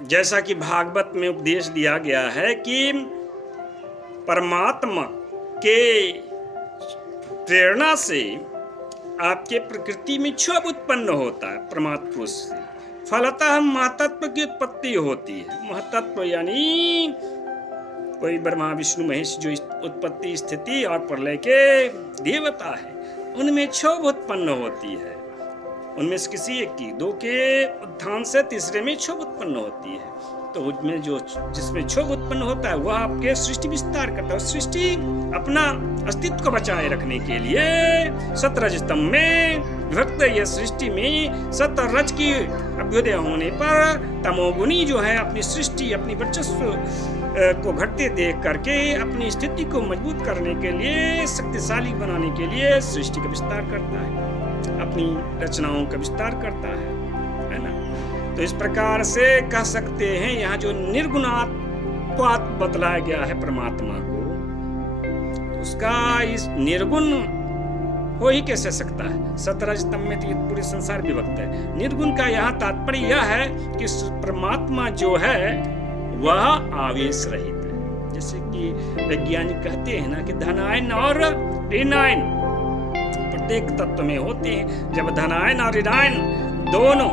जैसा कि भागवत में उपदेश दिया गया है कि परमात्मा के प्रेरणा से आपके प्रकृति में क्षोभ उत्पन्न होता है परमात्मा पुरुष से। फलतः महतत्व की उत्पत्ति होती है। महतत्व यानी कोई ब्रह्मा विष्णु महेश जो उत्पत्ति स्थिति और प्रलय के देवता है, उनमें क्षोभ उत्पन्न होती है। उनमें से किसी एक की, दो के उत्थान से तीसरे में क्षोभ उत्पन्न होती है। तो उसमें जो जिसमें क्षोभ उत्पन्न होता है वह आपके सृष्टि विस्तार करता है। सृष्टि अपना अस्तित्व को बचाए रखने के लिए सतरजतम में विभक्त यह सृष्टि में सतरज की अभ्युदय होने पर तमोगुणी जो है अपनी सृष्टि अपनी वर्चस्व को घटते देख करके अपनी स्थिति को मजबूत करने के लिए, शक्तिशाली बनाने के लिए सृष्टि का विस्तार करता है, अपनी रचनाओं का विस्तार करता है ना। तो इस प्रकार से कह सकते हैं यहाँ जो निर्गुणात्वात् बतलाया गया है परमात्मा को, उसका इस निर्गुण हो ही कैसे सकता है। सतरजतम में तो पूरे संसार विभक्त है। निर्गुण का यहाँ तात्पर्य यह है कि परमात्मा जो है वह आवेश रहित है। जैसे कि वैज्ञानिक कहते हैं ना कि धनायन और ऋणायन प्रत्येक तत्व में होते हैं। जब धनायन और ऋणायन दोनों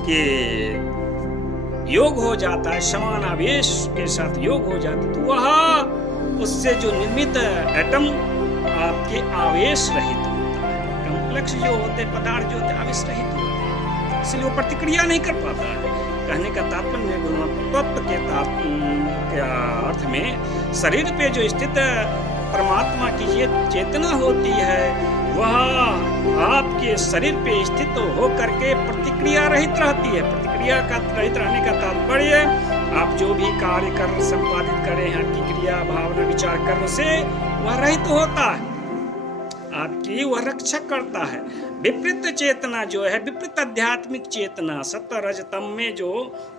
के योग हो जाता है, समान आवेश के साथ योग हो जाता है, तो वह उससे जो निर्मित एटम आपके आवेश रहित होता है। कॉम्प्लेक्स जो होते पदार्थ जो होते आवेश रहित होते हैं, इसलिए वो प्रतिक्रिया नहीं कर पाता है। कहने का तात्पर्य गुणवत्व के अर्थ में शरीर पे जो स्थित परमात्मा की ये चेतना होती है वह आपके शरीर पे स्थित होकर के प्रतिक्रिया रहित रहती है। प्रतिक्रिया का रहित रहने का तात्पर्य आप जो भी कार्य कर संपादित करें, आपकी क्रिया भावना विचार कर्म से वह रहित होता है, आपकी वह रक्षा करता है। विपरीत चेतना जो है, विपरीत आध्यात्मिक चेतना, सतरजतम में जो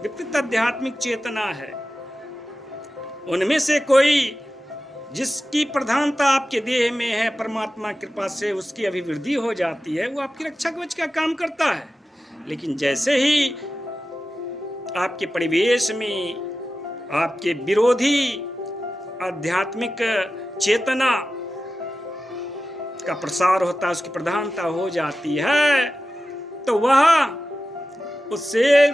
विपरीत आध्यात्मिक चेतना है, उनमें से कोई जिसकी प्रधानता आपके देह में है, परमात्मा कृपा से उसकी अभिवृद्धि हो जाती है, वो आपकी रक्षा कवच का काम करता है। लेकिन जैसे ही आपके परिवेश में आपके विरोधी आध्यात्मिक चेतना का प्रसार होता है, उसकी प्रधानता हो जाती है, तो वह उससे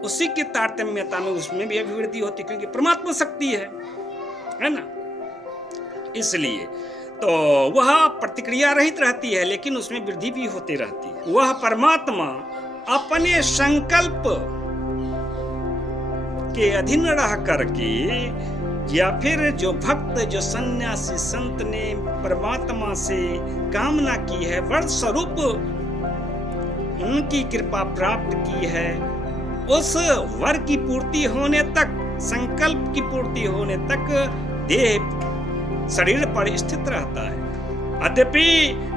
उसी की तारतम्यता में उसमें भी अभिवृद्धि होती है, क्योंकि परमात्मा शक्ति है ना। इसलिए तो वह प्रतिक्रिया रहित रहती है, लेकिन उसमें वृद्धि भी होती रहती है। वह परमात्मा अपने संकल्प के अधीन रह करके, या फिर जो भक्त जो सन्यासी संत ने परमात्मा से कामना की है, वर स्वरूप उनकी कृपा प्राप्त की है, उस वर की पूर्ति होने तक, संकल्प की पूर्ति होने तक देह शरीर पर स्थित रहता है। अद्यपि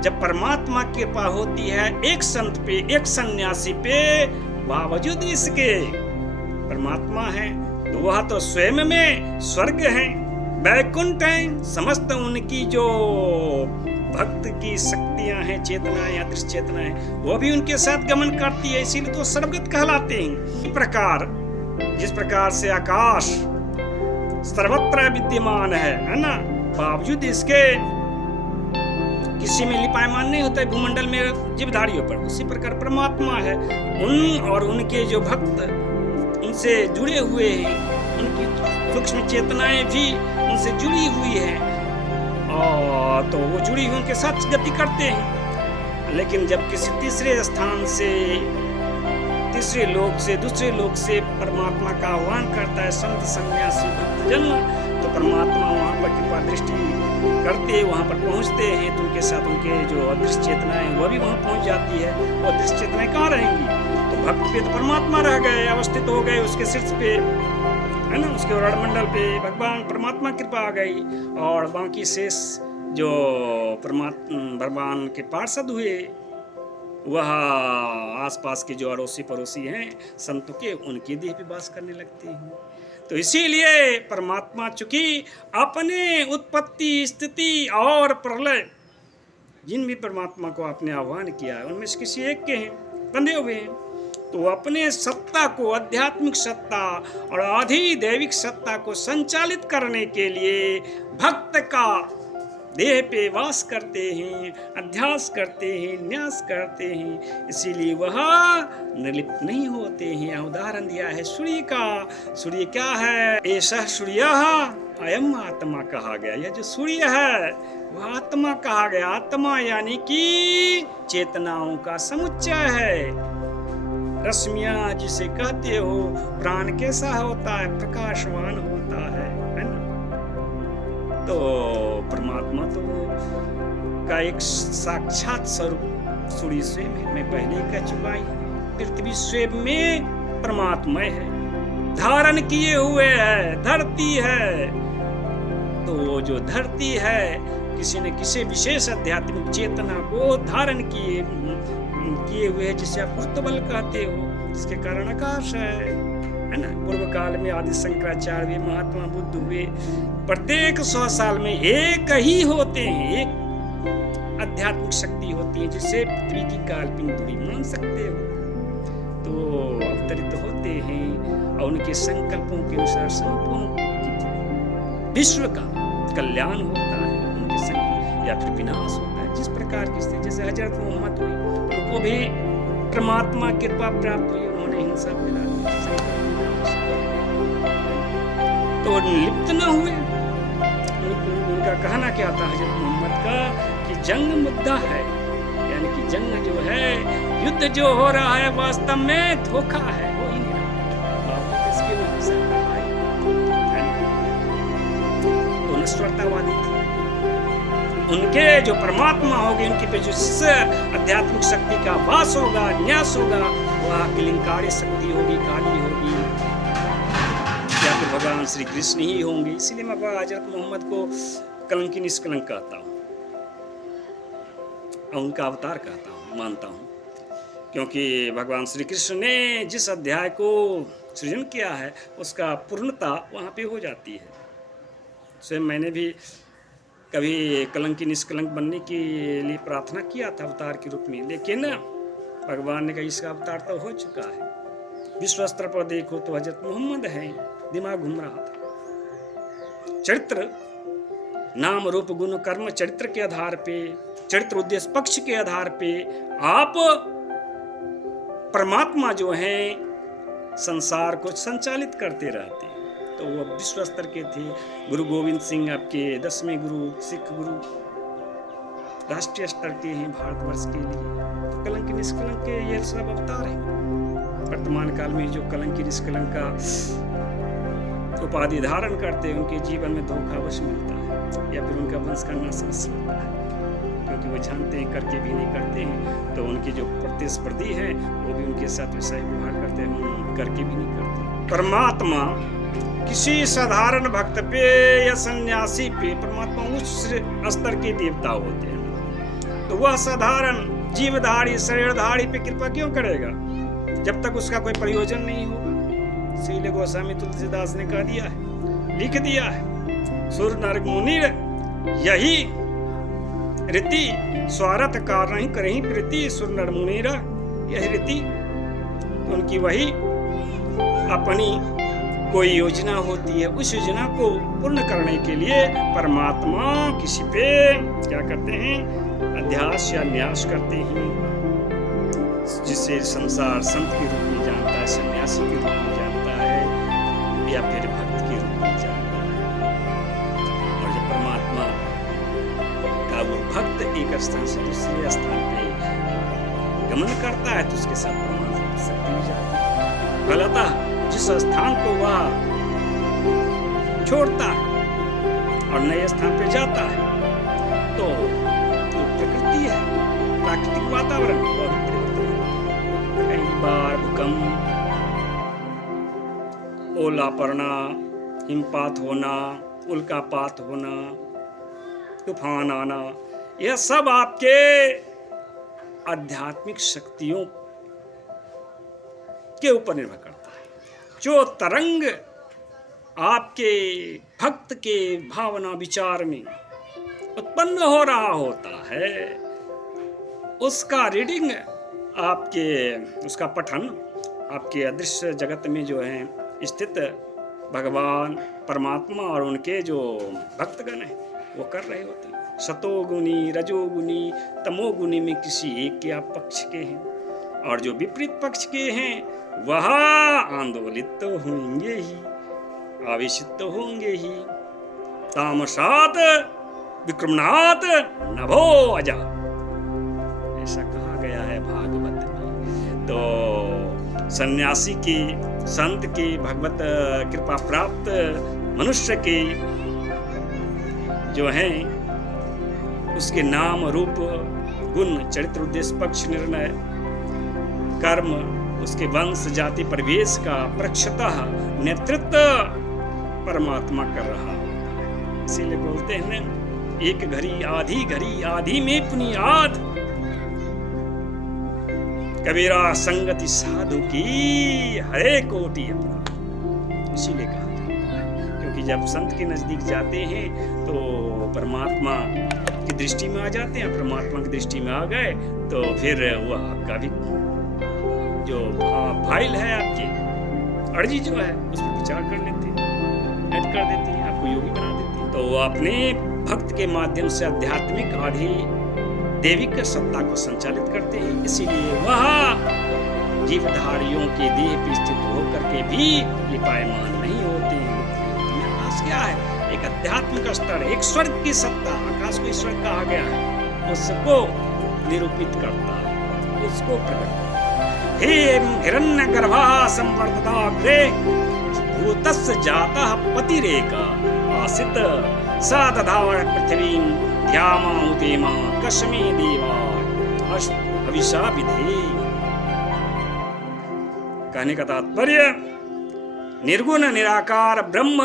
जब परमात्मा की कृपा होती है एक संत पे, एक सन्यासी पे, बावजूद इसके परमात्मा है तो वह तो स्वयं में स्वर्ग है, वैकुंठ है। समस्त उनकी जो भक्त की शक्तियां हैं, चेतनाएं, अदृश्य चेतनाएं, वो भी उनके साथ गमन करती है, इसीलिए तो सर्वगत कहलाते हैं। इस प्रकार जिस प्रकार से आकाश सर्वत्र विद्यमान है ना, बावजूद इसके किसी में लिपायमान नहीं होता है भूमंडल में जीवधारियों पर, उसी प्रकार परमात्मा है। उन और उनके जो भक्त उनसे जुड़े हुए हैं, उनकी सूक्ष्म चेतनाएं भी उनसे जुड़ी हुई है, और तो वो जुड़ी हुई उनके साथ गति करते हैं। लेकिन जब किसी तीसरे स्थान से, तीसरे लोक से, दूसरे लोक से परमात्मा का आह्वान करता है संत सन्यासी भक्तजन, तो परमात्मा वहाँ पर कृपा दृष्टि करते, वहाँ पर पहुँचते हैं, तो उनके साथ उनके जो अदृश्य चेतनाएं हैं वह भी वहाँ पहुँच जाती है। वो अदृश्य चेतनाएं कहाँ रहेंगी? तो भक्त पे तो परमात्मा रह गए, अवस्थित हो गए उसके शीर्ष पे, है ना, उसके मंडल पे भगवान परमात्मा कृपा आ गई, और बाकी शेष जो परमात्मा भगवान के पार्षद हुए वह आसपास के जो अड़ोसी पड़ोसी हैं संतों के, उनके देह पे वास करने लगते हैं। तो इसीलिए परमात्मा चूंकि अपने उत्पत्ति स्थिति और प्रलय जिन भी परमात्मा को आपने आह्वान किया है उनमें से किसी एक के हैं, बंधे हुए हैं, तो अपने सत्ता को, आध्यात्मिक सत्ता और अधिदैविक सत्ता को संचालित करने के लिए भक्त का देह पे वास करते हैं, अध्यास करते हैं, न्यास करते हैं, इसीलिए वह निर्लिप्त नहीं होते हैं। उदाहरण दिया है सूर्य का। सूर्य क्या है? ऐसा सूर्य अयम आत्मा कहा गया। यह जो सूर्य है वह आत्मा कहा गया। आत्मा यानी कि चेतनाओं का समुच्चय है। रश्मियां जिसे कहते हो, प्राण कैसा होता है? प्रकाशवान होता है ना? तो परमात्मा तो का एक साक्षात स्वरूप सूर्य स्वयं है। मैं पहले ही कह चुका हूं, पृथ्वी स्वयं में परमात्मा है, धारण किए हुए है, धरती है। तो जो धरती है किसी न किसी विशेष आध्यात्मिक चेतना को धारण किए हुए है, जिसे आप ऊर्ध्वबल कहते हो, जिसके कारण आकाश है ना? पूर्व काल में आदि शंकराचार्य, महात्मा बुद्ध हुए, प्रत्येक 100 साल में एक ही होते हैं, एक आध्यात्मिक शक्ति होती है जिसे पृथ्वी की काल्पनिक दूरी मान सकते हो। तो अवतरित होते हैं और उनके संकल्पों के अनुसार संपूर्ण विश्व का कल्याण होता है, उनके संकल्प या फिर विनाश होता है। जिस प्रकार की स्थिति, जैसे हजरत मोहम्मद हुई, उनको भी परमात्मा कृपा प्राप्त हुई, उन्होंने हिंसा फैला दी, तो लिप्त न हुए। उनका कहना क्या था हजरत मोहम्मद का कि जंग मुद्दा है, यानी कि जंग जो है, युद्ध जो हो रहा है वास्तव में धोखा है, वो ही नहीं रहा। तो नश्वरतावादी थे। उनके जो परमात्मा होगी, उनके पे जो आध्यात्मिक शक्ति का वास होगा, न्यास होगा, वह किलिंकारी शक्ति होगी, काली होगी, या फिर भगवान श्री कृष्ण ही होंगे। इसलिए मैं हजरत मोहम्मद को कलंकी निष्कलंक कहता हूँ और उनका अवतार कहता हूँ, मानता हूँ, क्योंकि भगवान श्री कृष्ण ने जिस अध्याय को सृजन किया है उसका पूर्णता वहाँ पे हो जाती है। स्वयं मैंने भी कभी कलंकी निष्कलंक बनने के लिए प्रार्थना किया था अवतार के रूप में, लेकिन भगवान ने कहा इसका अवतार तो हो चुका है। विश्व स्तर पर देखो तो हजरत मोहम्मद है। दिमाग घूम रहा था। चरित्र, नाम रूप गुण कर्म चरित्र के आधार पे, चरित्र उद्देश्य पक्ष के आधार पे आप परमात्मा जो है संसार को संचालित करते रहते हैं। तो वो विश्व स्तर के थे। गुरु गोविंद सिंह आपके 10वें गुरु, सिख गुरु, राष्ट्रीय स्तर के हैं भारतवर्ष के लिए। तो कलंकी निष्कलंक के ये सब अवतार हैं। वर्तमान काल में जो कलंकी निष्कलंक का उपाधि धारण करते हैं, उनके जीवन में धोखा अवश्य मिलता है या फिर उनका वंश का नाश अवश्य होता है, क्योंकि वो जानते हैं करके भी नहीं करते हैं। तो उनके जो प्रतिस्पर्धी हैं वो भी उनके साथ वैसा ही व्यवहार करते हैं, करके भी नहीं करते। परमात्मा किसी साधारण भक्त पे या सन्यासी पे, परमात्मा उच्च स्तर के देवता होते हैं, तो वह साधारण जीवधारी शरीरधारी पे कृपा क्यों करेगा जब तक उसका कोई प्रयोजन नहीं होगा। इसीलिए गोस्वामी तुलसीदास ने कह दिया है, लिख दिया है, सुर नर मुनि यही रीति स्वार्थ कारण करही प्रीति, सुर नर मुनि यही रीति। उनकी वही अपनी कोई योजना होती है, उस योजना को पूर्ण करने के लिए परमात्मा किसी पे क्या करते हैं, अध्यास या न्यास करते हैं, जिसे संसार संत के रूप में जानता है, सन्यासी के रूप में जानता है या फिर भक्त के रूप में जानता है। और जब परमात्मा का वो भक्त एक स्थान से दूसरे स्थान पे गमन करता है तो उसके साथ परमात्मा की शक्ति भी जाती है। फलतः जिस स्थान को वह छोड़ता है और नए स्थान पे जाता है तो प्रकृति है, प्राकृतिक वातावरण वो भी परिवर्तन होता है। कई बार भूकंप, ओला पड़ना, हिमपात होना, उल्कापात होना, तूफान आना, यह सब आपके आध्यात्मिक शक्तियों के ऊपर निर्भर करता है। जो तरंग आपके भक्त के भावना विचार में उत्पन्न हो रहा होता है, उसका रीडिंग आपके, उसका पठन आपके अदृश्य जगत में जो है स्थित भगवान परमात्मा और उनके जो भक्तगण हैं वो कर रहे होते हैं। सतोगुनी, रजोगुनी, तमोगुनी में किसी एक के आप पक्ष के हैं, और जो विपरीत पक्ष के हैं वह आंदोलित तो होंगे ही, आवेशित तो होंगे ही। तामसात विक्रमनाथ नभो अजा, ऐसा कहा गया है भागवत में। तो सन्यासी के, संत के, भगवत कृपा प्राप्त मनुष्य के जो हैं उसके नाम रूप गुण चरित्र उद्देश्य पक्ष निर्णय कर्म उसके वंश जाति परिवेश का प्रक्षतः नेतृत्व परमात्मा कर रहा होता है। इसीलिए बोलते हैं ना, एक घड़ी आधी में पुनियाद, कबीरा संगति साधु की हरे कोटि अपराध। इसीलिए कहा जाता है, क्योंकि जब संत के नजदीक जाते हैं तो परमात्मा की दृष्टि में आ जाते हैं। परमात्मा की दृष्टि में आ गए तो फिर वो आपका भी जो फाइल है, आपकी अर्जी जो है उस पर विचार कर लेते हैं, ऐड कर देती है, आपको योगी बना देती है। तो वो अपने भक्त के माध्यम से आध्यात्मिक आधि देविक सत्ता को संचालित करते हैं। इसीलिए वह जीवधारियों के देह पर स्थित होकर के भी लिपायमान नहीं होते। आकाश क्या है? एक आध्यात्मिक स्तर, एक स्वर्ग की सत्ता। आकाश को स्वर्ग कहा गया है, उसको निरूपित करता है, उसको प्रकट करता है। हे हिरण्यगर्भः संवर्तताग्रे भूतस्य जातः पतिरेका आसित स दधार पृथ्वीं ध्यामाहुतेमा कस्मै देवा हविषा विधे। कहने का तात्पर्य, निर्गुण निराकार ब्रह्म,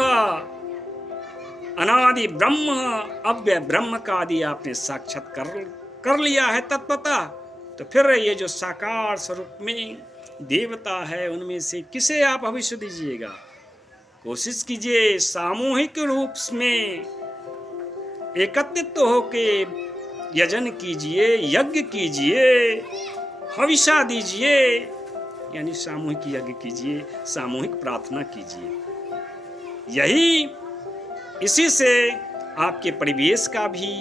अनादि ब्रह्म, अव्यय ब्रह्म का आदि आपने साक्षात कर लिया है तत्वता, तो फिर ये जो साकार स्वरूप में देवता है उनमें से किसे आप भविष्य दीजिएगा? कोशिश कीजिए सामूहिक रूप में एकत्रित होके यजन कीजिए, यज्ञ कीजिए, हविषा दीजिए, यानी सामूहिक यज्ञ कीजिए, सामूहिक प्रार्थना कीजिए। इसी से आपके परिवेश का भी,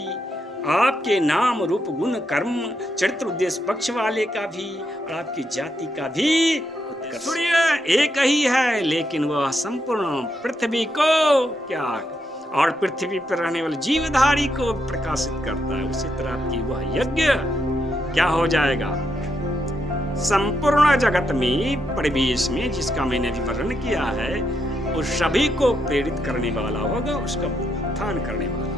आपके नाम रूप गुण कर्म चरित्र उद्देश्य पक्ष वाले का भी, और आपकी जाति का भी सूर्य एक ही है, लेकिन वह संपूर्ण पृथ्वी को क्या, और पृथ्वी पर रहने वाले जीवधारी को प्रकाशित करता है। उसी तरह आपकी वह यज्ञ क्या हो जाएगा? संपूर्ण जगत में, परिवेश में, जिसका मैंने अभी वर्णन किया है, उस सभी को प्रेरित करने वाला होगा, उसका उत्थान करने वाला।